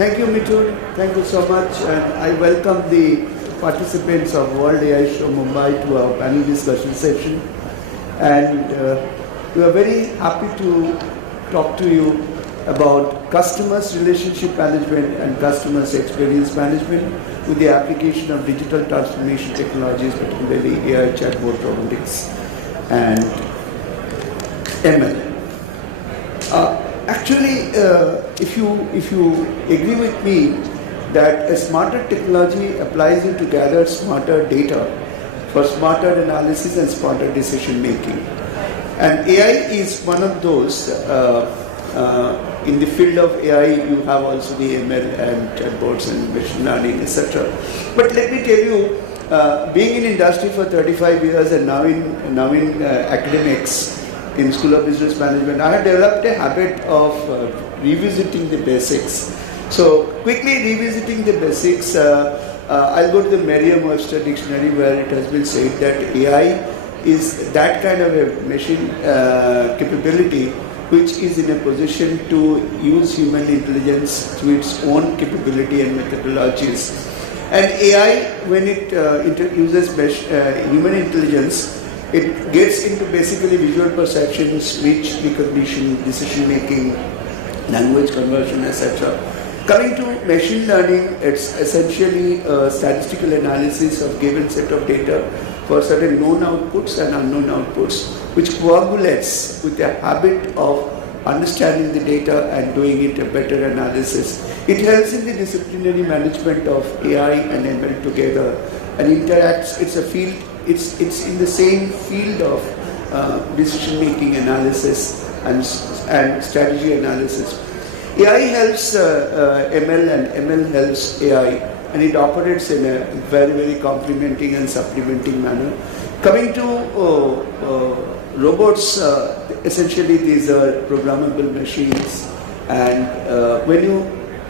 Thank you, Mithun. Thank you so much. And I welcome the participants of World AI Show Mumbai to our panel discussion session. And we are very happy to talk to you about customers' relationship management and customers' experience management with the application of digital transformation technologies, particularly AI, chatbot, robotics, and ML. Actually, if you agree with me that a smarter technology applies you to gather smarter data for smarter analysis and smarter decision making, and AI is one of those. In the field of AI, you have also the ML and chatbots and machine learning, etc. But let me tell you, being in industry for 35 years and now in academics, in School of Business Management, I have developed a habit of revisiting the basics. So quickly revisiting the basics, I'll go to the Merriam-Webster dictionary where it has been said that AI is that kind of a machine capability which is in a position to use human intelligence to its own capability and methodologies. And AI, when it uses human intelligence, it gets into basically visual perception, speech recognition, decision making, language conversion, etc. Coming to machine learning, it's essentially a statistical analysis of given set of data for certain known outputs and unknown outputs, which coagulates with a habit of understanding the data and doing it a better analysis. It helps in the disciplinary management of AI and ML together and interacts. It's a field. It's in the same field of decision-making analysis and strategy analysis. AI helps ML and ML helps AI, and it operates in a very, very complementing and supplementing manner. Coming to robots, essentially these are programmable machines, and when you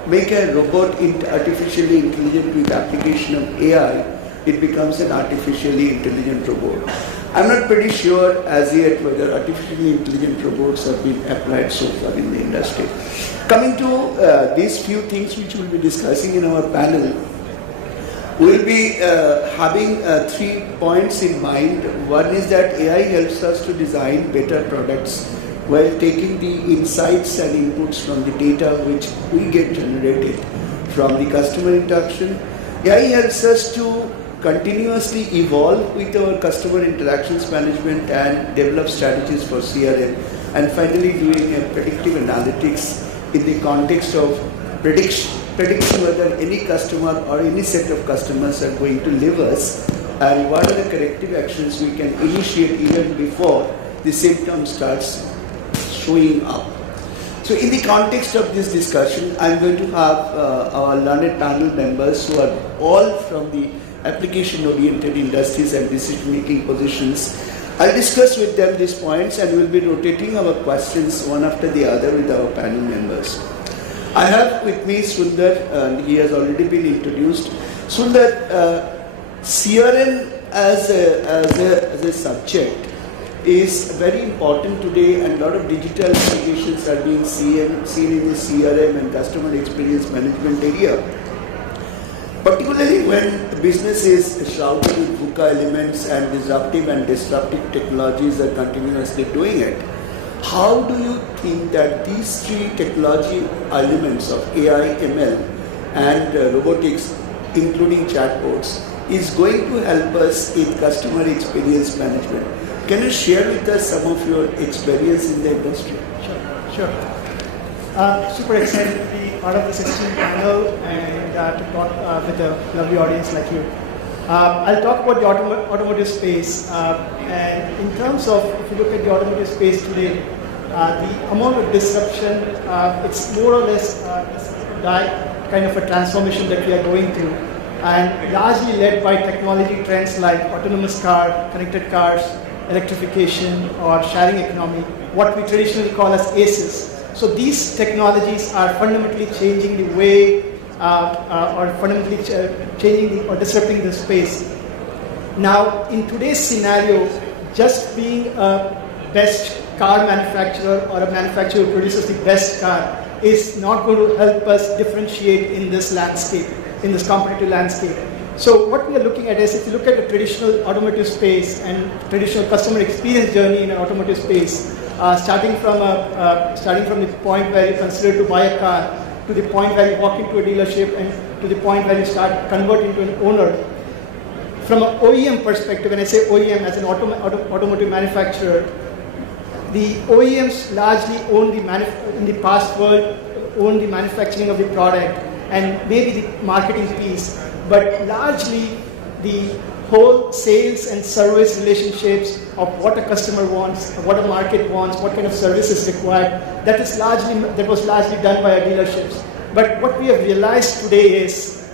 make a robot artificially intelligent with application of AI, it becomes an artificially intelligent robot. I'm not pretty sure as yet whether artificially intelligent robots have been applied so far in the industry. Coming to these few things which we'll be discussing in our panel, we'll be having 3 points in mind. One is that AI helps us to design better products while taking the insights and inputs from the data which we get generated from the customer interaction. AI helps us to continuously evolve with our customer interactions management and develop strategies for CRM, and finally doing a predictive analytics in the context of prediction whether any customer or any set of customers are going to leave us and what are the corrective actions we can initiate even before the symptom starts showing up. So in the context of this discussion, I'm going to have our learned panel members who are all from the application-oriented industries and decision-making positions. I'll discuss with them these points and we'll be rotating our questions one after the other with our panel members. I have with me Sundar, and he has already been introduced. Sundar, CRM as a subject is very important today, and a lot of digital applications are being seen in the CRM and customer experience management area. Particularly when business is shrouded with VUCA elements and disruptive technologies are continuously doing it. How do you think that these 3 technology elements of AI, ML and robotics, including chatbots, is going to help us in customer experience management? Can you share with us some of your experience in the industry? Sure. Super excited to be part of this interesting panel and to talk with a lovely audience like you. I'll talk about the automotive space, and in terms of, if you look at the automotive space today, the amount of disruption, it's more or less kind of a transformation that we are going through, and largely led by technology trends like autonomous car, connected cars, electrification, or sharing economy, what we traditionally call as ACEs. So these technologies are fundamentally changing the way, or fundamentally changing or disrupting the space. Now, in today's scenario, just being a best car manufacturer or a manufacturer who produces the best car is not going to help us differentiate in this landscape, in this competitive landscape. So what we are looking at is, if you look at the traditional automotive space and traditional customer experience journey in an automotive space, starting from the point where you consider to buy a car, to the point where you walk into a dealership, and to the point where you start converting to an owner. From an OEM perspective, when I say OEM as an automotive manufacturer, the OEMs largely in the past world, own the manufacturing of the product and maybe the marketing piece, but largely the whole sales and service relationships of what a customer wants, what a market wants, what kind of service is required, that was largely done by our dealerships. But what we have realized today is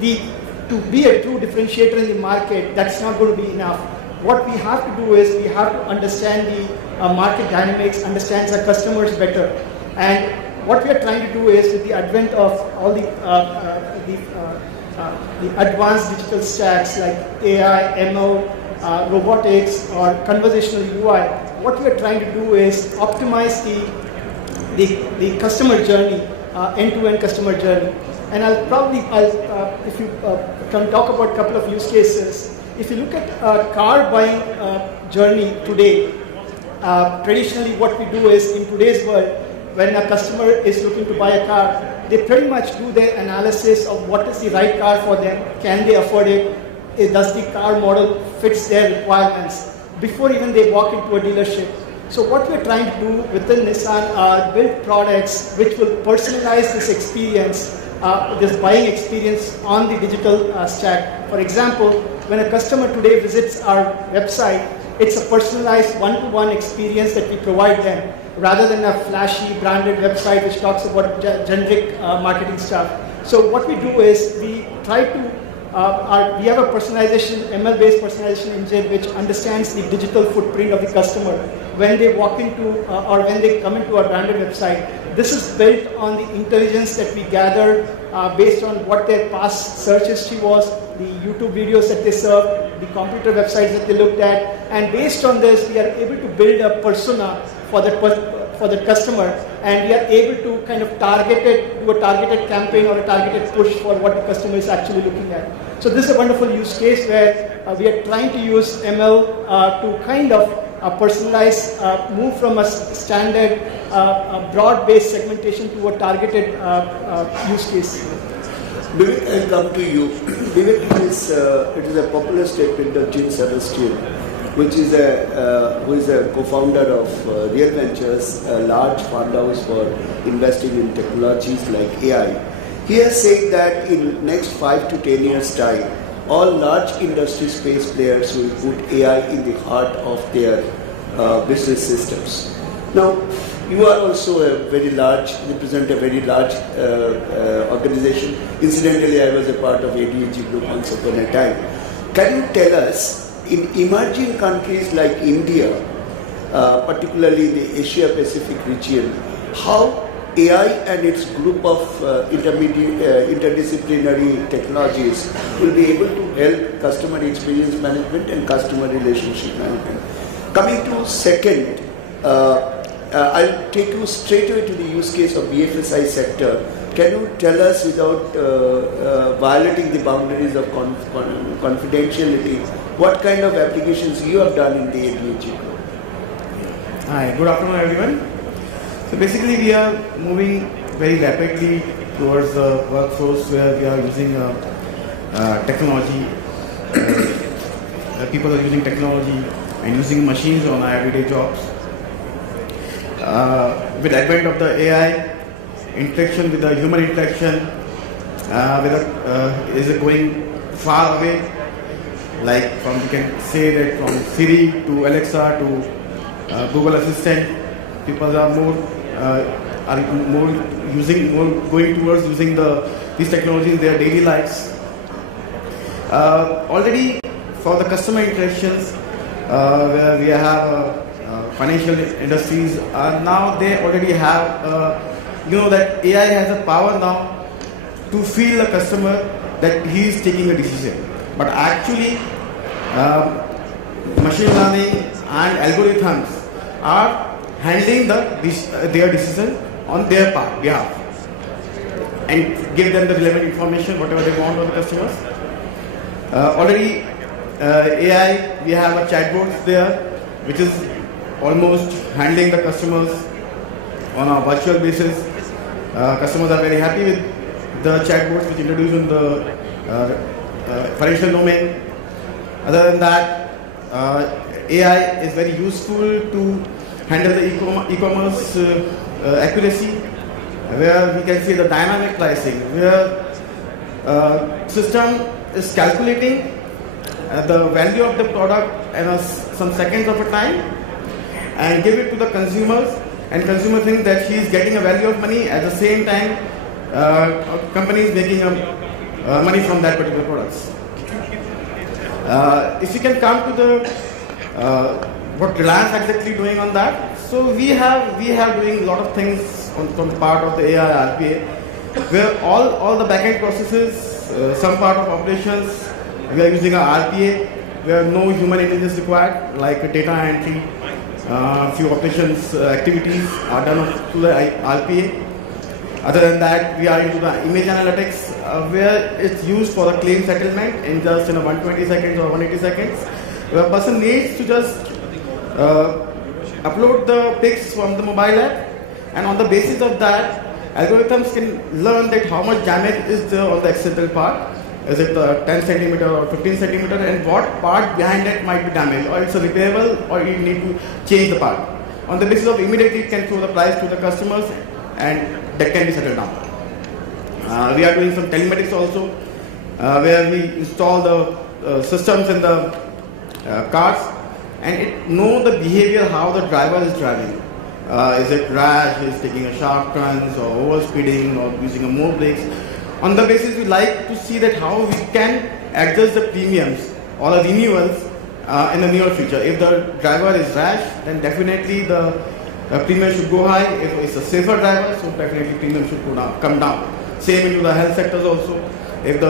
to be a true differentiator in the market, that's not going to be enough. What we have to do is we have to understand the market dynamics, understand our customers better. And what we are trying to do is, with the advent of all the advanced digital stacks like AI, ML, robotics, or conversational UI, what we are trying to do is optimize the customer journey, end-to-end customer journey. And if you can talk about a couple of use cases. If you look at car buying journey today, traditionally what we do is, in today's world, when a customer is looking to buy a car, they pretty much do their analysis of what is the right car for them, can they afford it, does the car model fits their requirements, before even they walk into a dealership. So what we're trying to do within Nissan are build products which will personalize this experience, this buying experience on the digital stack. For example, when a customer today visits our website, it's a personalized one-to-one experience that we provide them, rather than a flashy branded website which talks about generic marketing stuff. So what we do is we try to we have a personalization, ML-based personalization engine which understands the digital footprint of the customer when they walk into or when they come into our branded website. This is built on the intelligence that we gather based on what their past search history was, the YouTube videos that they served, the computer websites that they looked at, and based on this we are able to build a persona for the customer, and we are able to kind of do a targeted campaign or a targeted push for what the customer is actually looking at. So this is a wonderful use case where we are trying to use ML to kind of personalize, move from a standard broad-based segmentation to a targeted use case. Vivek, I'll come to you. Vivek, it is a popular statement of Jim Sebastian, who is a co-founder of Real Ventures, a large fund house for investing in technologies like AI. He has said that in next 5 to 10 years' time, all large industry space players will put AI in the heart of their business systems. Now, you are also represent a very large organization. Incidentally, I was a part of ADAG group once upon a time. Can you tell us, in emerging countries like India, particularly the Asia Pacific region, how AI and its group of interdisciplinary technologies will be able to help customer experience management and customer relationship management? Coming to second, I'll take you straight away to the use case of BFSI sector. Can you tell us, without violating the boundaries of confidentiality, what kind of applications you have done in the ADAG group? Hi, good afternoon everyone. So basically we are moving very rapidly towards the workforce where we are using technology. People are using technology and using machines on our everyday jobs. With the advent of the AI, interaction with the human interaction is going far away. Like you can say that from Siri to Alexa to Google Assistant, people are going towards using these technologies in their daily lives. Already for the customer interactions, where we have financial industries, now they already have, that AI has a power now to feel the customer that he is taking a decision. But actually, machine learning and algorithms are handling their decision on their behalf and give them the relevant information, whatever they want on the customers. Already AI, we have a chatbot there, which is almost handling the customers on a virtual basis. Customers are very happy with the chatbots which introduced in the financial domain. Other than that, AI is very useful to handle the e-commerce accuracy, where we can see the dynamic pricing, where system is calculating the value of the product in some seconds of a time and give it to the consumers, and consumer think that he is getting a value of money. At the same time, company is making money from that particular products. If you can come to the what Reliance exactly doing on that. So we have doing a lot of things from the part of the AI RPA, where all the backend processes, some part of operations, we are using a RPA where no human intelligence required, like data entry, few operations activities are done through the RPA. Other than that, we are into the image analytics, where it's used for the claim settlement in just 120 seconds or 180 seconds. Where a person needs to just upload the pics from the mobile app, and on the basis of that, algorithms can learn that how much damage is there on the accidental part. Is it 10 centimeter or 15 centimeter, and what part behind it might be damaged, or it's a repairable, or you need to change the part. On the basis of immediately, it can throw the price to the customers, and that can be settled down. We are doing some telematics also, where we install the systems in the cars, and it know the behavior how the driver is driving. Is it rash, is taking a sharp turns, or overspeeding, or using a more brakes. On the basis, we like to see that how we can adjust the premiums or the renewals in the near future. If the driver is rash, then definitely the premium should go high. If it's a safer driver, so definitely premium should come down. Same into the health sectors also. If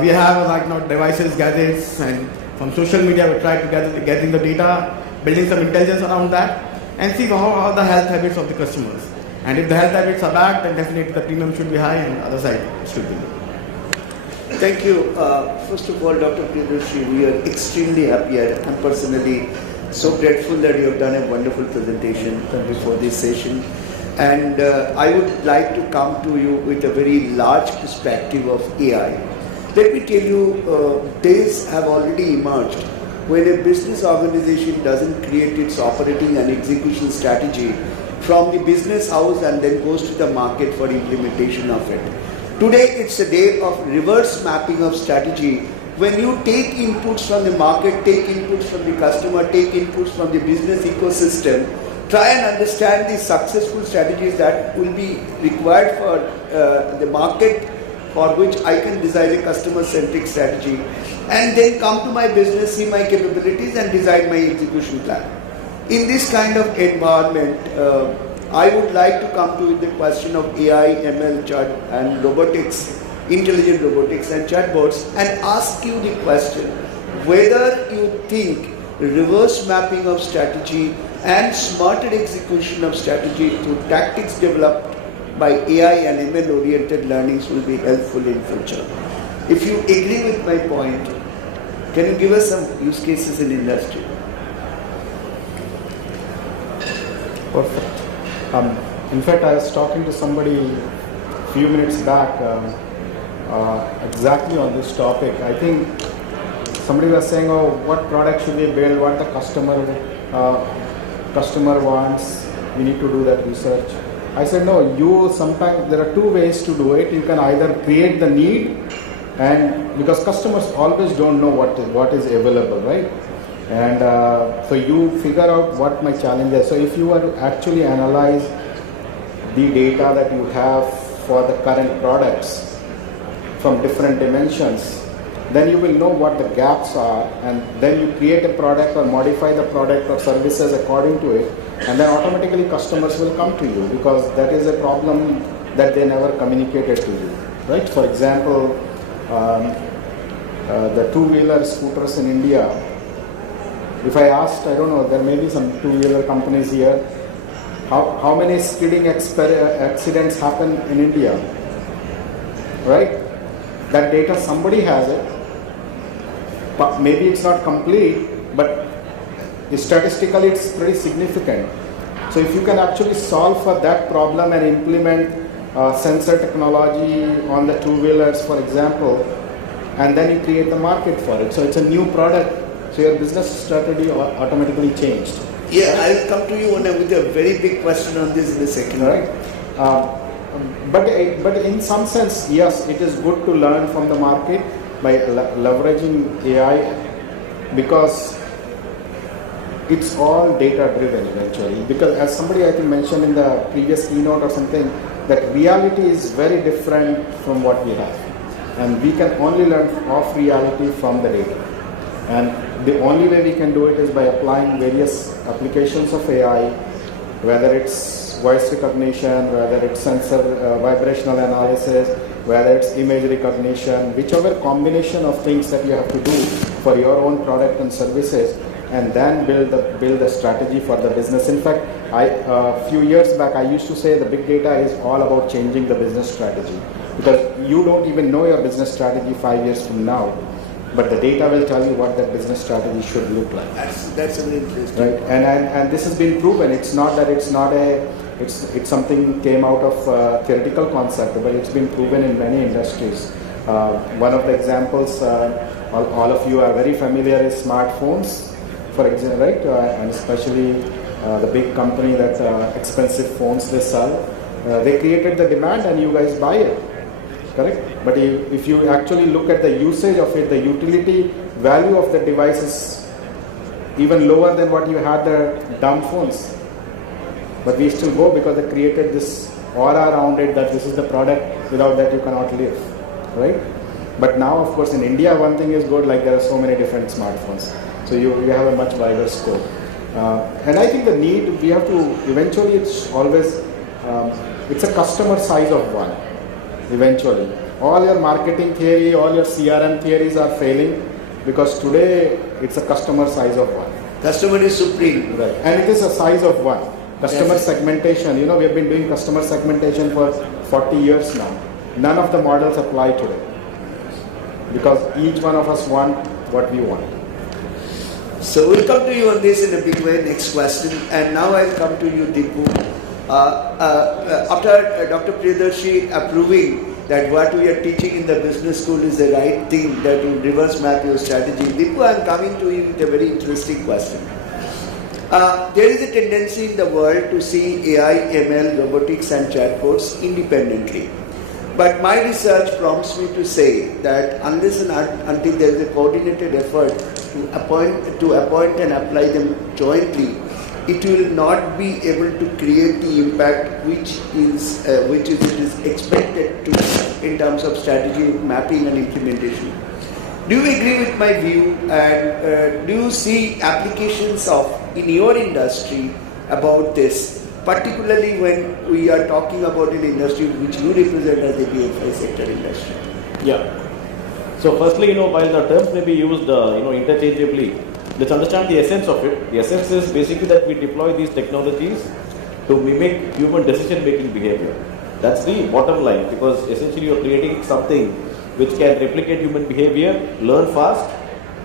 we have like devices, gadgets, and from social media, we try to getting the data, building some intelligence around that, and see how are the health habits of the customers. And if the health habits are bad, then definitely the premium should be high, and the other side it should be low. Thank you. First of all, Dr. Priyadarshi, we are extremely happy. I'm personally so grateful that you have done a wonderful presentation before this session. And I would like to come to you with a very large perspective of AI. Let me tell you, days have already emerged when a business organization doesn't create its operating and execution strategy from the business house and then goes to the market for implementation of it. Today, it's a day of reverse mapping of strategy. When you take inputs from the market, take inputs from the customer, take inputs from the business ecosystem, try and understand the successful strategies that will be required for the market, for which I can design a customer-centric strategy, and then come to my business, see my capabilities, and design my execution plan. In this kind of environment, I would like to come to the question of AI, ML, chat, and robotics, intelligent robotics and chatbots, and ask you the question whether you think reverse mapping of strategy and smarter execution of strategy through tactics developed by AI and ML oriented learnings will be helpful in future. If you agree with my point, can you give us some use cases in industry? Perfect. In fact, I was talking to somebody a few minutes back exactly on this topic. I think somebody was saying, oh, what product should we build, what the customer wants, we need to do that research. I said, no, sometimes there are two ways to do it. You can either create the need, and because customers always don't know what is available, right? And so you figure out what my challenge is. So if you were to actually analyze the data that you have for the current products from different dimensions, then you will know what the gaps are, and then you create a product or modify the product or services according to it, and then automatically customers will come to you because that is a problem that they never communicated to you, right? For example, the two-wheeler scooters in India, if I asked, I don't know, there may be some two-wheeler companies here, How many skidding accidents happen in India? Right? That data, somebody has it. But maybe it's not complete, but statistically it's pretty significant. So if you can actually solve for that problem and implement sensor technology on the two-wheelers, for example, and then you create the market for it. So it's a new product. So your business strategy automatically changed. Yeah, I'll come to you with a very big question on this in a second. Right? But in some sense, yes, it is good to learn from the market by leveraging AI, because it's all data driven eventually. Because as somebody I think mentioned in the previous keynote or something, that reality is very different from what we have. And we can only learn of reality from the data. And the only way we can do it is by applying various applications of AI, whether it's voice recognition, whether it's sensor vibrational analysis, whether it's image recognition, whichever combination of things that you have to do for your own product and services, and then build a strategy for the business. In fact, a few years back, I used to say the big data is all about changing the business strategy, because you don't even know your business strategy 5 years from now, but the data will tell you what that business strategy should look like. That's very interesting. Right, and this has been proven. It's not that it's something came out of theoretical concept, but it's been proven in many industries. One of the examples, all of you are very familiar, is smartphones, for example, right? And especially the big company that expensive phones they sell, they created the demand and you guys buy it, correct? But if you actually look at the usage of it, the utility value of the device is even lower than what you had the dumb phones. But we still go because they created this aura around it that this is the product, without that you cannot live, right? But now, of course, in India, one thing is good, like there are so many different smartphones. So you have a much wider scope. And I think the need, we have to, eventually it's always, it's a customer size of one, eventually. All your marketing theory, all your CRM theories are failing, because today it's a customer size of one. Customer is supreme. Right. And it is a size of one. Customer segmentation, we have been doing customer segmentation for 40 years now. None of the models apply today, because each one of us want what we want. So we'll come to you on this in a big way, next question. And now I'll come to you, Deepu. After Dr. Priyadarshi approving that what we are teaching in the business school is the right thing, that you reverse map your strategy, Deepu, I'm coming to you with a very interesting question. There is a tendency in the world to see AI, ML, robotics and chatbots independently. But my research prompts me to say that unless and until there is a coordinated effort to appoint and apply them jointly, it will not be able to create the impact which it is expected to in terms of strategy mapping and implementation. Do you agree with my view, and do you see applications in your industry about this, particularly when we are talking about an industry which you represent as the BFI sector industry? Yeah. So firstly, while the terms may be used, interchangeably, let's understand the essence of it. The essence is basically that we deploy these technologies to mimic human decision-making behavior. That's the bottom line, because essentially you're creating something which can replicate human behavior, learn fast,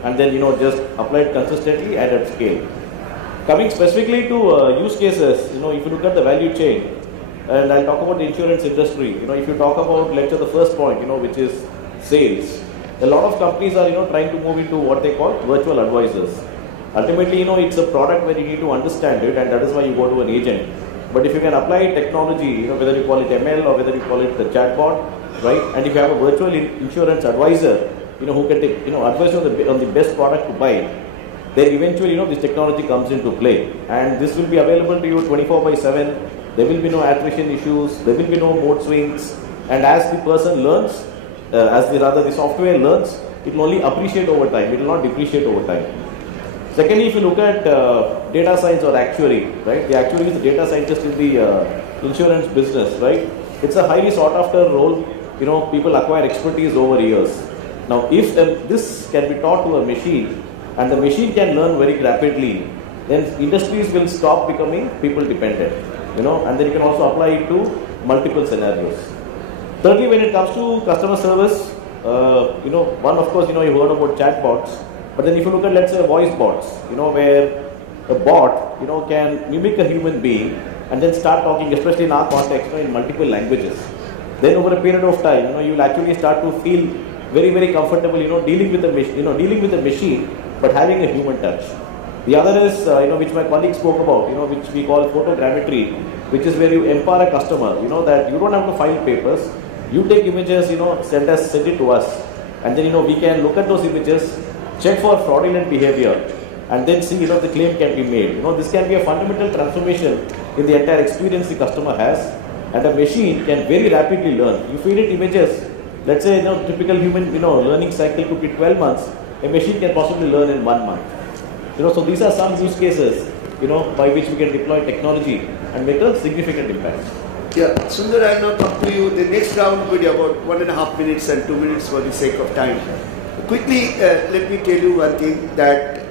and then just apply it consistently and at scale. Coming specifically to use cases, if you look at the value chain, and I'll talk about the insurance industry. If you talk about, let's say, the first point, which is sales. A lot of companies are, trying to move into what they call virtual advisors. Ultimately, it's a product where you need to understand it, and that is why you go to an agent. But if you can apply technology, whether you call it ML or whether you call it the chatbot, right? And if you have a virtual insurance advisor, who can take, advise you on the best product to buy, then eventually, this technology comes into play, and this will be available to you 24/7. There will be no attrition issues, there will be no mode swings, and as the person learns, the software learns, it will only appreciate over time, it will not depreciate over time. Secondly, if you look at data science or actuary, right? The actuary is the data scientist in the insurance business, right? It's a highly sought after role. People acquire expertise over years. Now, if this can be taught to a machine, and the machine can learn very rapidly, then industries will stop becoming people dependent. and then you can also apply it to multiple scenarios. Thirdly, when it comes to customer service, one, of course, you heard about chatbots, but then if you look at, let's say, voice bots, where a bot, can mimic a human being and then start talking, especially in our context, in multiple languages. Then over a period of time, you'll actually start to feel very, very comfortable, dealing with a machine, but having a human touch. The other is, which my colleague spoke about, which we call photogrammetry, which is where you empower a customer, that you don't have to file papers. You take images, send it to us, and then we can look at those images, check for fraudulent behavior, and then see if the claim can be made. This can be a fundamental transformation in the entire experience the customer has, and a machine can very rapidly learn. You feed it images, let's say typical human learning cycle could be 12 months. A machine can possibly learn in 1 month. So these are some use cases by which we can deploy technology and make a significant impact. Yeah, Sundar, I'll now come to you. The next round will be about 1.5 minutes and 2 minutes for the sake of time. Quickly, let me tell you one thing, that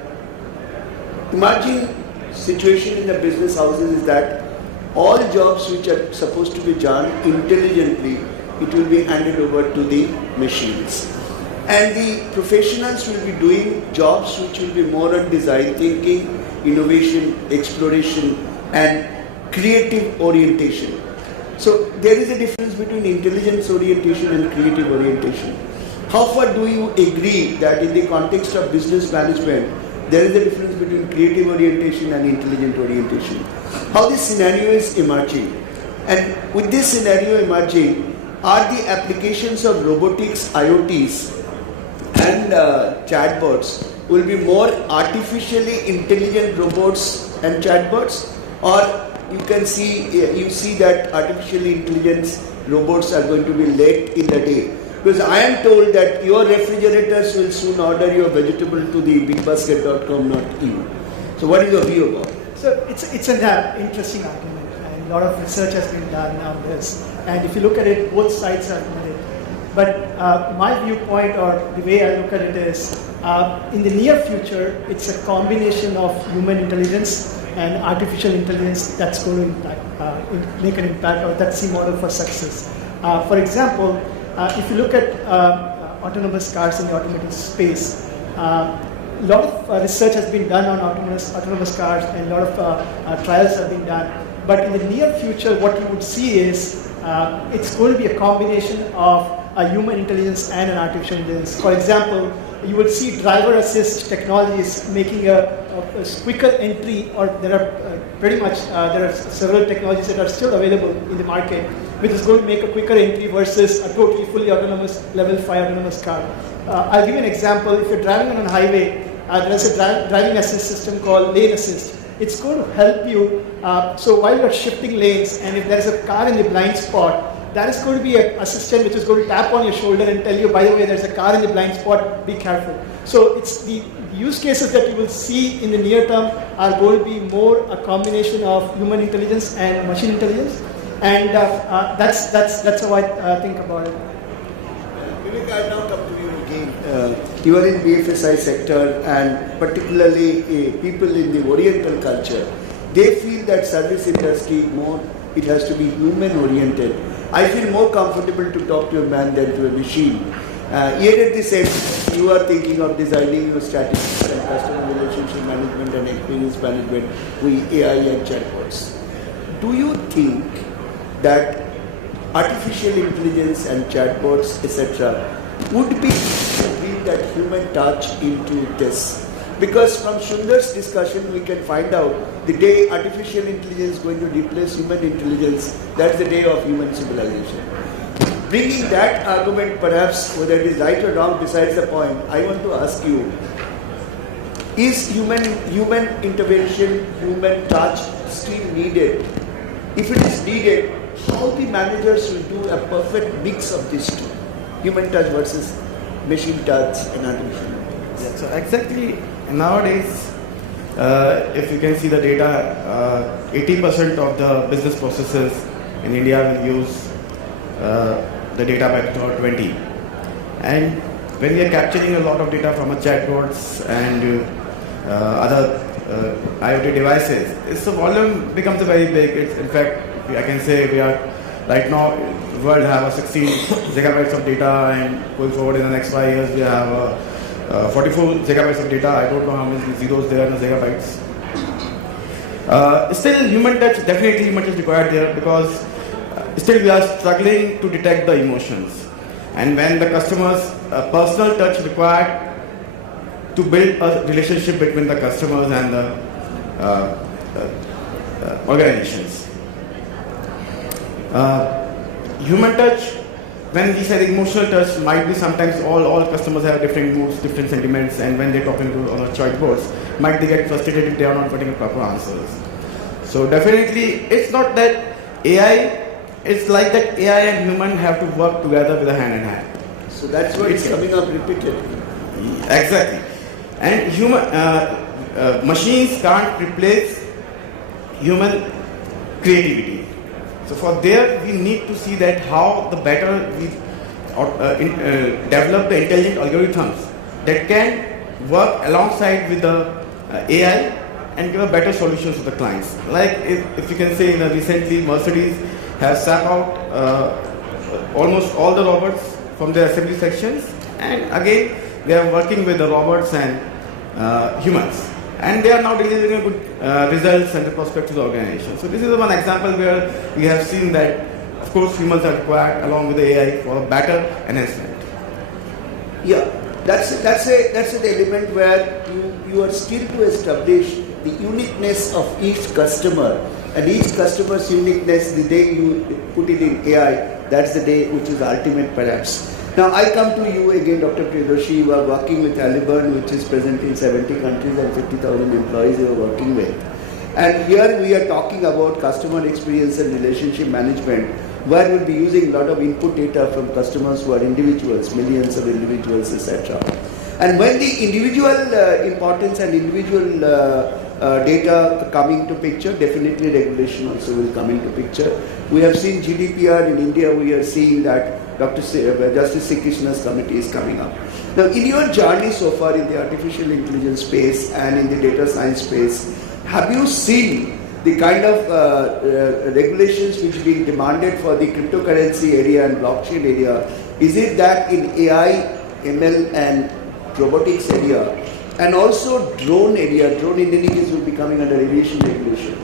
emerging situation in the business houses is that all jobs which are supposed to be done intelligently, it will be handed over to the machines. And the professionals will be doing jobs which will be more on design thinking, innovation, exploration, and creative orientation. So there is a difference between intelligence orientation and creative orientation. How far do you agree that in the context of business management, there is a difference between creative orientation and intelligent orientation? How this scenario is emerging? And with this scenario emerging, are the applications of robotics, IoTs, and chatbots will be more artificially intelligent robots and chatbots, or you see that artificially intelligent robots are going to be late in the day? Because I am told that your refrigerators will soon order your vegetable to the bigbasket.com, not you. So what is your view about it? So it's an interesting argument, and a lot of research has been done on this. And if you look at it, both sides are committed. But my viewpoint, or the way I look at it, is in the near future, it's a combination of human intelligence and artificial intelligence that's going to make an impact, or that's the model for success. For example, if you look at autonomous cars in the automotive space, a lot of research has been done on autonomous cars, and a lot of trials have been done. But in the near future, what you would see is it's going to be a combination of a human intelligence and an artificial intelligence. For example, you will see driver assist technologies making a quicker entry, or there are several technologies that are still available in the market, which is going to make a quicker entry versus a totally fully autonomous level 5 autonomous car. I'll give you an example. If you're driving on a highway, there's a driving assist system called lane assist. It's going to help you. So while you're shifting lanes, and if there's a car in the blind spot, that is going to be an assistant which is going to tap on your shoulder and tell you, by the way, there's a car in the blind spot, be careful. So it's the use cases that you will see in the near term are going to be more a combination of human intelligence and machine intelligence. And that's how I think about it. Vivek, I now come to you again. You are in BFSI sector, and particularly people in the Oriental culture, they feel that service industry it has to be human oriented. I feel more comfortable to talk to a man than to a machine. Yet at the same time, you are thinking of designing your strategies and customer relationship management and experience management with AI and chatbots. Do you think that artificial intelligence and chatbots, etc., would be bring that human touch into this? Because from Sundar's discussion, we can find out the day artificial intelligence is going to replace human intelligence, that's the day of human civilization. Bringing that argument, perhaps whether it is right or wrong, besides the point, I want to ask you, is human intervention, human touch still needed? If it is needed, how the managers will do a perfect mix of these two, human touch versus machine touch and artificial intelligence? Yeah, so exactly nowadays, if you can see the data, 80% of the business processes in India will use the data by 2020. And when we are capturing a lot of data from a chatbots and other IoT devices, the volume becomes very big. In fact, I can say we are right now, the world have 16 gigabytes of data, and going forward in the next 5 years, we have 44 gigabytes of data. I don't know how many zeros there are in the gigabytes. Still, human touch, definitely human touch is required there, because still we are struggling to detect the emotions. And when the customer's personal touch required to build a relationship between the customers and the organizations. Human touch, when we say emotional touch, might be sometimes all customers have different moods, different sentiments, and when they're talking to on a chatbots, might they get frustrated if they are not getting proper answers. So definitely, it's not that AI, it's like that AI and human have to work together with a hand in hand. So that's what is coming up repeatedly. Exactly. And machines can't replace human creativity. So for there, we need to see that how the better we develop the intelligent algorithms that can work alongside with the AI and give a better solutions to the clients. Like if you can say, recently Mercedes has sat out almost all the robots from their assembly sections, and again they are working with the robots and humans, and they are now delivering good results and the prospect to the organization. So this is one example where we have seen that, of course, humans are required along with the AI for a better enhancement. Yeah, that's an element where you are still to establish the uniqueness of each customer, and each customer's uniqueness, the day you put it in AI, that's the day which is ultimate perhaps. Now I come to you again, Dr. Priyadarshi. You are working with Halliburton, which is present in 70 countries and 50,000 employees you are working with. And here we are talking about customer experience and relationship management, where we'll be using a lot of input data from customers who are individuals, millions of individuals, etc. And when the individual importance and individual data coming to picture, definitely regulation also will come into picture. We have seen GDPR in India. We are seeing that Justice C. Krishna's committee is coming up. Now, in your journey so far in the artificial intelligence space and in the data science space, have you seen the kind of regulations which are being demanded for the cryptocurrency area and blockchain area? Is it that in AI, ML and robotics area, and also drone area, drone in any case will be coming under aviation regulation?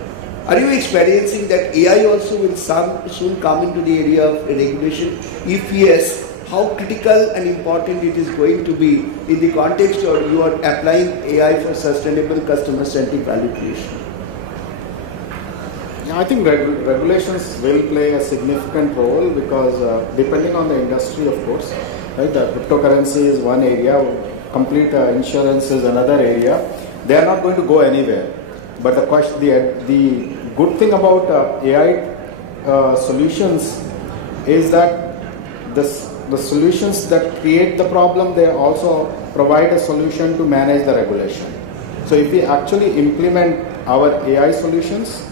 Are you experiencing that AI also will soon come into the area of regulation? If yes, how critical and important it is going to be in the context of you are applying AI for sustainable customer-centric value creation? Yeah, I think regulations will play a significant role because depending on the industry, of course, right? The cryptocurrency is one area, complete insurance is another area. They are not going to go anywhere. But the good thing about AI solutions is that the solutions that create the problem, they also provide a solution to manage the regulation. So if we actually implement our AI solutions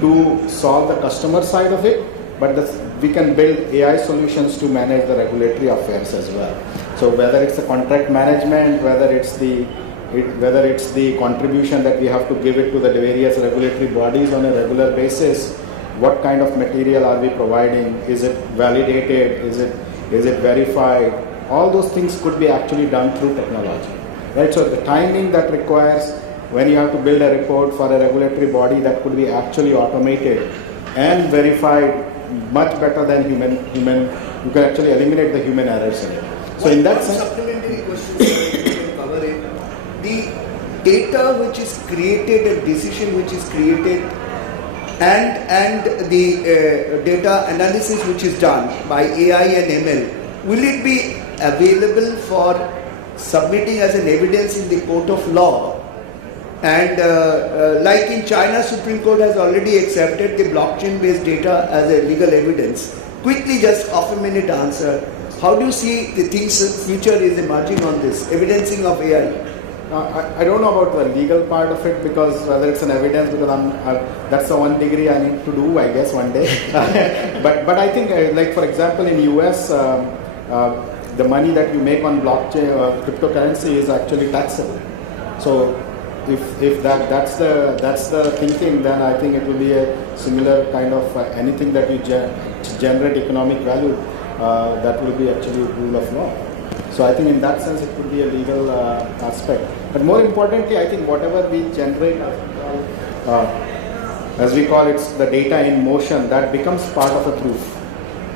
to solve the customer side of it, but we can build AI solutions to manage the regulatory affairs as well. So whether it's the contract management, whether it's the contribution that we have to give it to the various regulatory bodies on a regular basis, what kind of material are we providing, is it validated, is it verified, all those things could be actually done through technology, right? So the timing that requires when you have to build a report for a regulatory body, that could be actually automated and verified much better than human. You can actually eliminate the human errors in it. So in that sense, supplementary question, sir, you can cover it. The data which is created, a decision which is created, and the data analysis which is done by AI and ML, will it be available for submitting as an evidence in the court of law? And like in China, Supreme Court has already accepted the blockchain-based data as a legal evidence. Quickly, just half a minute answer. How do you see the things future is emerging on this, evidencing of AI? I don't know about the legal part of it, because whether it's an evidence, because that's the one degree I need to do, I guess, one day. but I think, like for example, in US, the money that you make on blockchain cryptocurrency is actually taxable. So if that's the thinking, then I think it will be a similar kind of anything that you generate economic value, that will be actually rule of law. So I think in that sense it could be a legal aspect. But more importantly, I think whatever we generate, as we call it, the data in motion, that becomes part of a proof.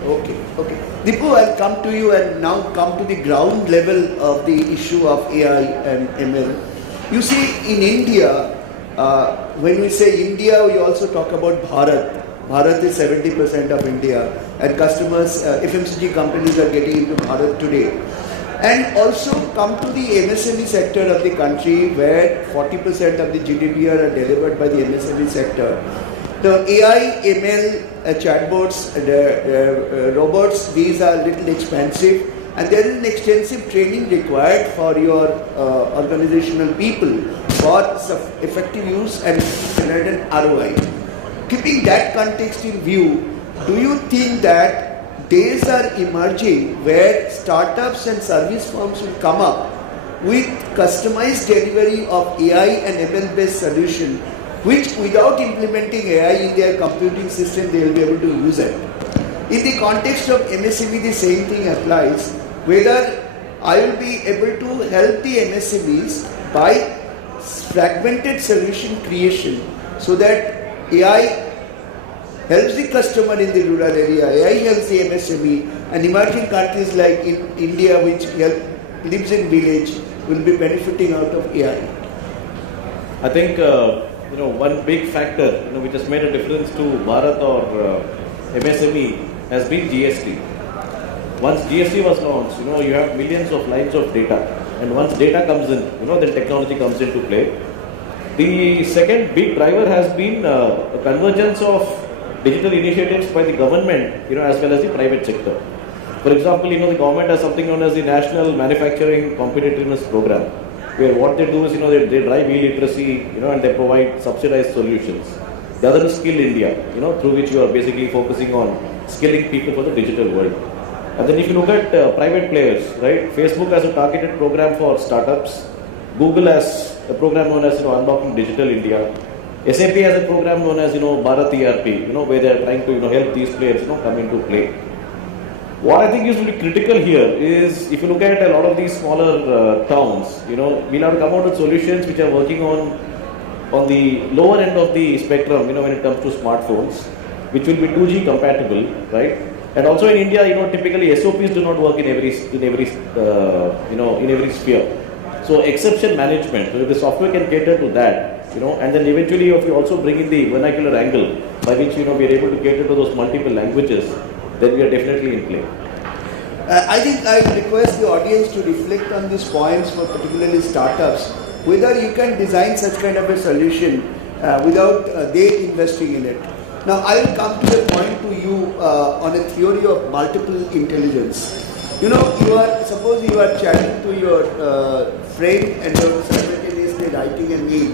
Okay, okay. Dipu, I'll come to you and now come to the ground level of the issue of AI and ML. You see, in India, when we say India, we also talk about Bharat. Bharat is 70% of India, and customers, FMCG companies are getting into Bharat today. And also come to the MSME sector of the country, where 40% of the GDP are delivered by the MSME sector. The AI, ML, chatbots, robots, these are a little expensive, and there is an extensive training required for your organizational people for effective use and an ROI. Keeping that context in view, do you think that days are emerging where startups and service firms will come up with customized delivery of AI and ML based solution, which without implementing AI in their computing system they will be able to use it? In the context of MSME, the same thing applies, whether I will be able to help the MSMEs by fragmented solution creation, so that AI helps the customer in the rural area, AI helps the MSME, and emerging countries like in India, which lives in village, will be benefiting out of AI. I think one big factor which has made a difference to Bharat or MSME has been GST. Once GST was launched, you have millions of lines of data, and once data comes in, then technology comes into play. The second big driver has been a convergence of digital initiatives by the government, as well as the private sector. For example, the government has something known as the National Manufacturing Competitiveness Program, where what they do is, they drive e-literacy, and they provide subsidized solutions. The other is Skill India, through which you are basically focusing on skilling people for the digital world. And then if you look at private players, right, Facebook has a targeted program for startups. Google has a program known as Unlocking Digital India. SAP has a program known as Bharat ERP, where they are trying to help these players come into play. What I think is really critical here is, if you look at a lot of these smaller towns, we'll have to come out with solutions which are working on the lower end of the spectrum, when it comes to smartphones, which will be 2G compatible, right? And also in India, typically SOPs do not work in every sphere. So exception management, so if the software can cater to that, and then eventually if you also bring in the vernacular angle by which we are able to cater to those multiple languages, then we are definitely in play. I think I request the audience to reflect on these points for particularly startups, whether you can design such kind of a solution without they investing in it. Now I will come to the point to you on a theory of multiple intelligence. Suppose you are chatting to your friend and you're simultaneously writing a mail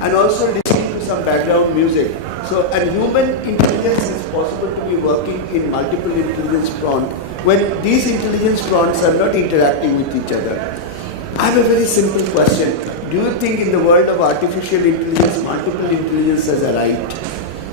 and also listening to some background music. So, and human intelligence is possible to be working in multiple intelligence fronts when these intelligence fronts are not interacting with each other. I have a very simple question. Do you think in the world of artificial intelligence, multiple intelligence has arrived?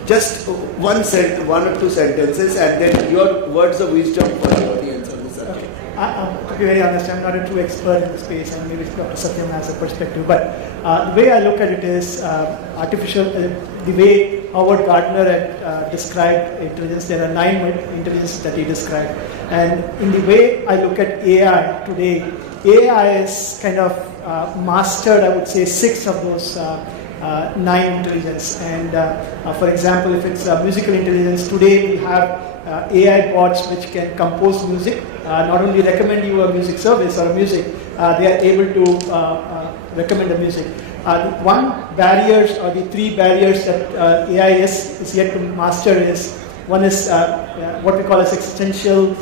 Just one or two sentences, and then your words of wisdom for the audience on this subject. To be very honest, I'm not a true expert in the space, and maybe Dr. Satyam has a perspective. But the way I look at it is the way Howard Gardner had described intelligence. There are 9 intelligences that he described, and in the way I look at AI today, AI is kind of mastered, I would say, 6 of those 9 intelligence. And for example, if it's musical intelligence, today we have AI bots which can compose music, not only recommend you a music service or a music, they are able to recommend the music. The 3 barriers that AI is yet to master is, one is what we call as existential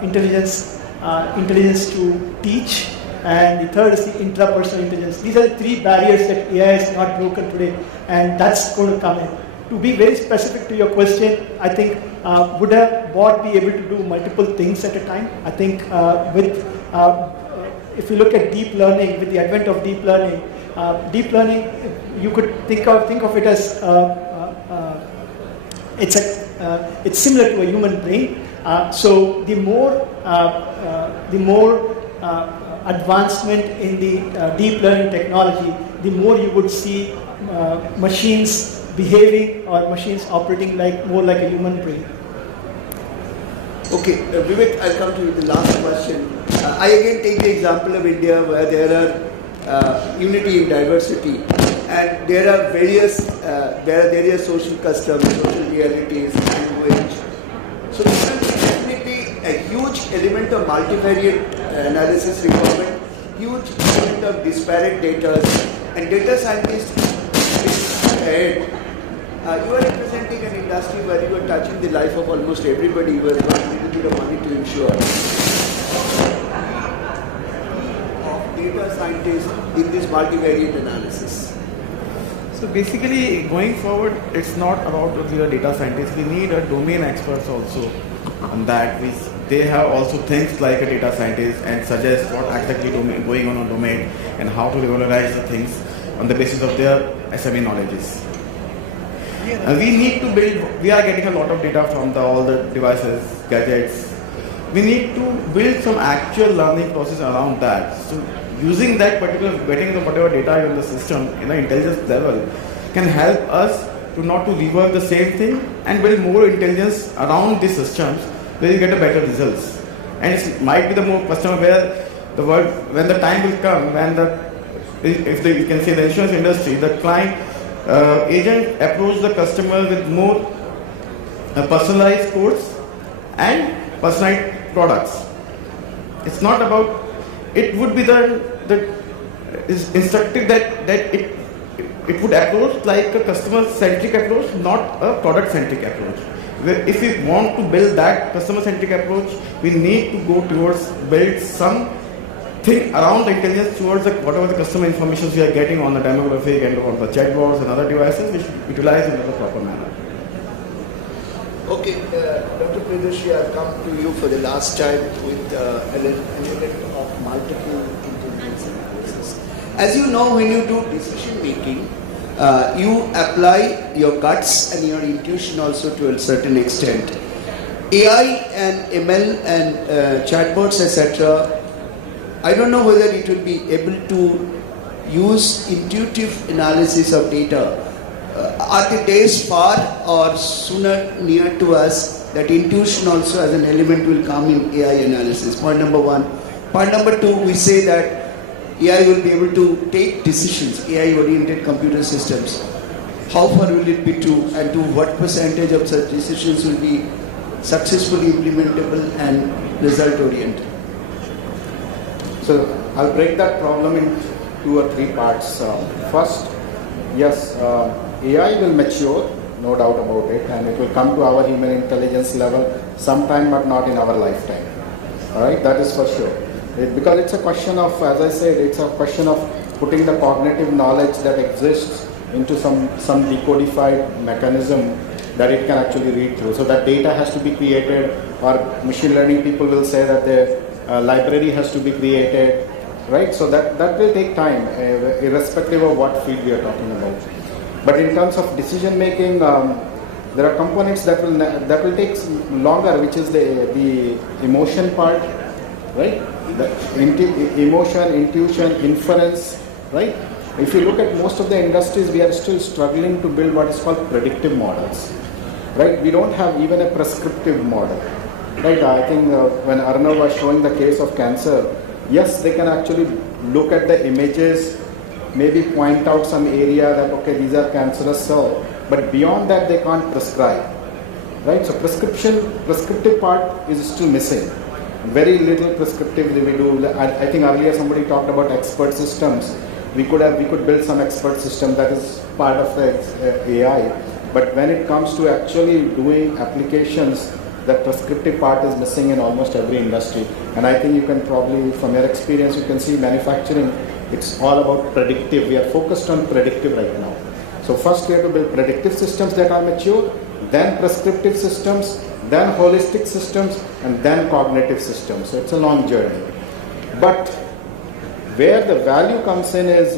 intelligence, intelligence to teach, and the third is the intrapersonal intelligence. These are the 3 barriers that AI is not broken today, and that's going to come in. To be very specific to your question, I think would a bot be able to do multiple things at a time? I think if you look at deep learning, with the advent of deep learning, deep learning, you could think of it as it's similar to a human brain. So the more advancement in the deep learning technology, the more you would see machines behaving or machines operating more like a human brain. Okay, Vivek, I'll come to you with the last question. I again take the example of India where there are unity in diversity, and there are various social customs, social realities, language. So there will be definitely a huge element of multivariate analysis requirement, huge element of disparate data, and data scientists ahead. You are representing an industry where you are touching the life of almost everybody who has got a little bit of money to insure. Of data scientists in this multivariate analysis. So basically, going forward, it's not about the data scientists. We need a domain experts also on that. They have also things like a data scientist and suggest what exactly going on domain and how to regularize the things on the basis of their SME knowledges. We need to build, we are getting a lot of data from all the devices, gadgets. We need to build some actual learning process around that. So using that particular, getting the whatever data in the system in the intelligence level can help us to not to rework the same thing and build more intelligence around these systems where you get a better results. And it might be the more customer where the world, when the time will come, when you can say the insurance industry, the client agent approach the customer with more personalized quotes and personalized products. It's not about, it would be the is instructive that it would approach like a customer-centric approach, not a product-centric approach. If we want to build that customer-centric approach, we need to go towards build some thing around the intelligence towards whatever the customer information we are getting on the demographic and on the chatbots and other devices, which utilize in a proper manner. Okay, Dr. Priyadarshi, I'll come to you for the last time with an element of multiple intelligence analysis. As you know, when you do decision making, you apply your guts and your intuition also to a certain extent. AI and ML and chatbots, etc., I don't know whether it will be able to use intuitive analysis of data. Are the days far or sooner near to us that intuition also as an element will come in AI analysis? Point number one. Point number two, we say that AI will be able to take decisions, AI-oriented computer systems. How far will it be to, and to what percentage of such decisions will be successfully implementable and result-oriented? So I'll break that problem in 2 or 3 parts. First, yes, AI will mature, no doubt about it, and it will come to our human intelligence level sometime, but not in our lifetime. All right, that is for sure. Because it's a question of, as I said, it's a question of putting the cognitive knowledge that exists into some decodified mechanism that it can actually read through. So that data has to be created, or machine learning people will say that the library has to be created, right? So that will take time, irrespective of what field we are talking about. But in terms of decision making, there are components that will take longer, which is the emotion part, right? The emotion, intuition, inference, right? If you look at most of the industries, we are still struggling to build what is called predictive models, right? We don't have even a prescriptive model, right? I think when Arnav was showing the case of cancer, yes, they can actually look at the images, maybe point out some area that, okay, these are cancerous cells, but beyond that, they can't prescribe, right? So prescriptive part is still missing. Very little prescriptive we do. I think earlier somebody talked about expert systems. We could build some expert system that is part of the AI. But when it comes to actually doing applications, that prescriptive part is missing in almost every industry. And I think you can probably, from your experience, you can see manufacturing, it's all about predictive. We are focused on predictive right now. So first we have to build predictive systems that are mature, then prescriptive systems, then holistic systems, and then cognitive systems. So it's a long journey. But where the value comes in is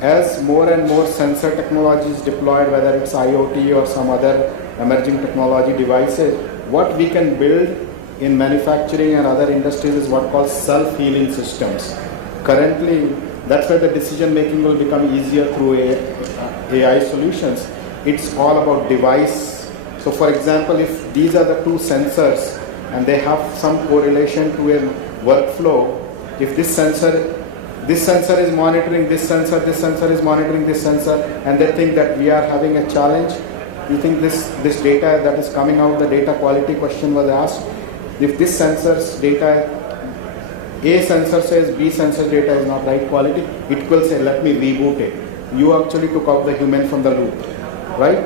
as more and more sensor technology is deployed, whether it's IoT or some other emerging technology devices, what we can build in manufacturing and other industries is what called self-healing systems. Currently, that's where the decision making will become easier through AI solutions. It's all about device. So for example, if these are the two sensors and they have some correlation to a workflow, if this sensor is monitoring this sensor is monitoring this sensor, and they think that we are having a challenge, you think this data that is coming out, the data quality question was asked, if this sensor's data, A sensor says B sensor data is not right quality, it will say, let me reboot it. You actually took out the human from the loop, right?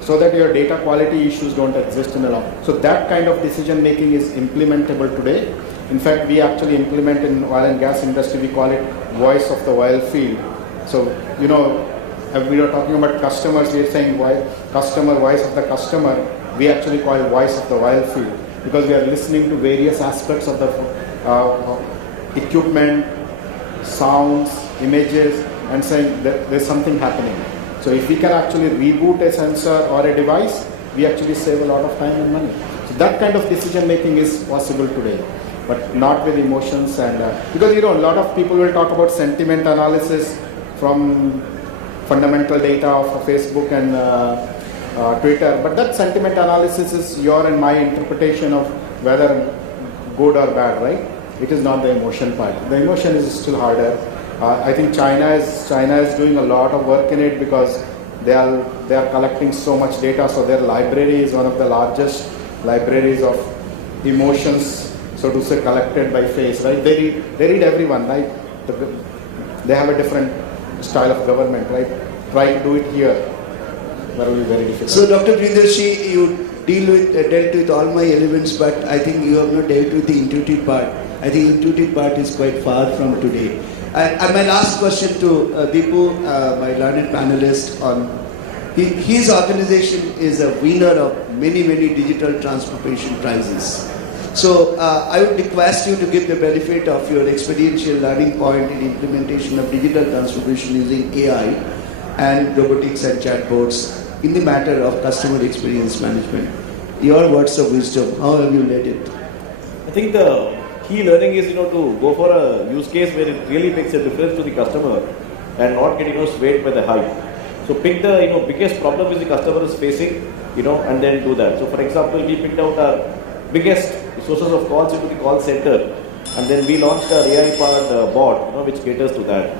So that your data quality issues don't exist in the long. So that kind of decision making is implementable today. In fact, we actually implement in oil and gas industry, we call it voice of the oil field. So, you know, we are talking about customers, we are saying customer, voice of the customer. We actually call it voice of the oil field because we are listening to various aspects of the equipment, sounds, images, and saying that there's something happening. So if we can actually reboot a sensor or a device, we actually save a lot of time and money. So that kind of decision making is possible today, but not with emotions and because you know a lot of people will talk about sentiment analysis from fundamental data of Facebook and Twitter, but that sentiment analysis is your and my interpretation of whether good or bad, right? It is not the emotion part. The emotion is still harder. I think China is doing a lot of work in it because they are collecting so much data. So their library is one of the largest libraries of emotions, so to say, collected by face. Right? They read everyone. Right? They have a different style of government. Right? Try to do it here. That will be very difficult. So, Dr. Priyandarshi, you dealt with all my elements, but I think you have not dealt with the intuitive part. I think intuitive part is quite far from today. And my last question to Deepu, my learned panelist, on his organization is a winner of many digital transformation prizes. So I would request you to give the benefit of your experiential learning point in implementation of digital transformation using AI and robotics and chatbots in the matter of customer experience management. Your words of wisdom, how have you led it? I think the key learning is, to go for a use case where it really makes a difference to the customer and not get, swayed by the hype. So pick the, biggest problem which the customer is facing, and then do that. So for example, we picked out our biggest sources of calls into the call center, and then we launched our AI-powered bot, which caters to that.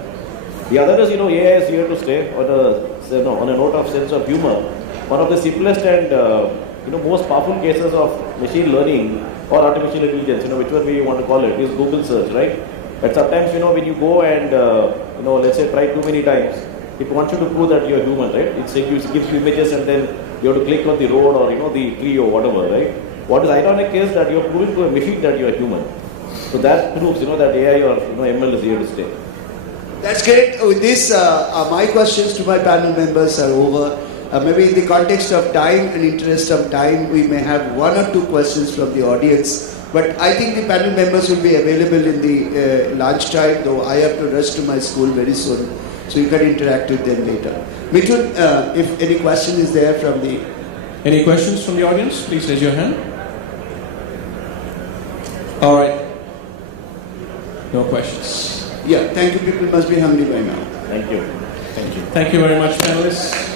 The other is, AI is here to stay. On a note of sense of humor, one of the simplest and most powerful cases of machine learning or artificial intelligence, whichever way you want to call it, is Google search, right? But sometimes, when you go and, let's say try too many times, it wants you to prove that you're human, right? It gives you images and then you have to click on the road or, the tree or whatever, right? What is ironic is that you're proving to a machine that you're human. So that proves, that AI or, ML is here to stay. That's great. With this, my questions to my panel members are over. Maybe in the context of time and interest of time, we may have one or two questions from the audience. But I think the panel members will be available in the lunchtime, though I have to rush to my school very soon. So you can interact with them later. Mithun, if any question is there from the... Any questions from the audience? Please raise your hand. All right. No questions. Yeah, thank you. People must be hungry by now. Thank you. Thank you very much, panelists.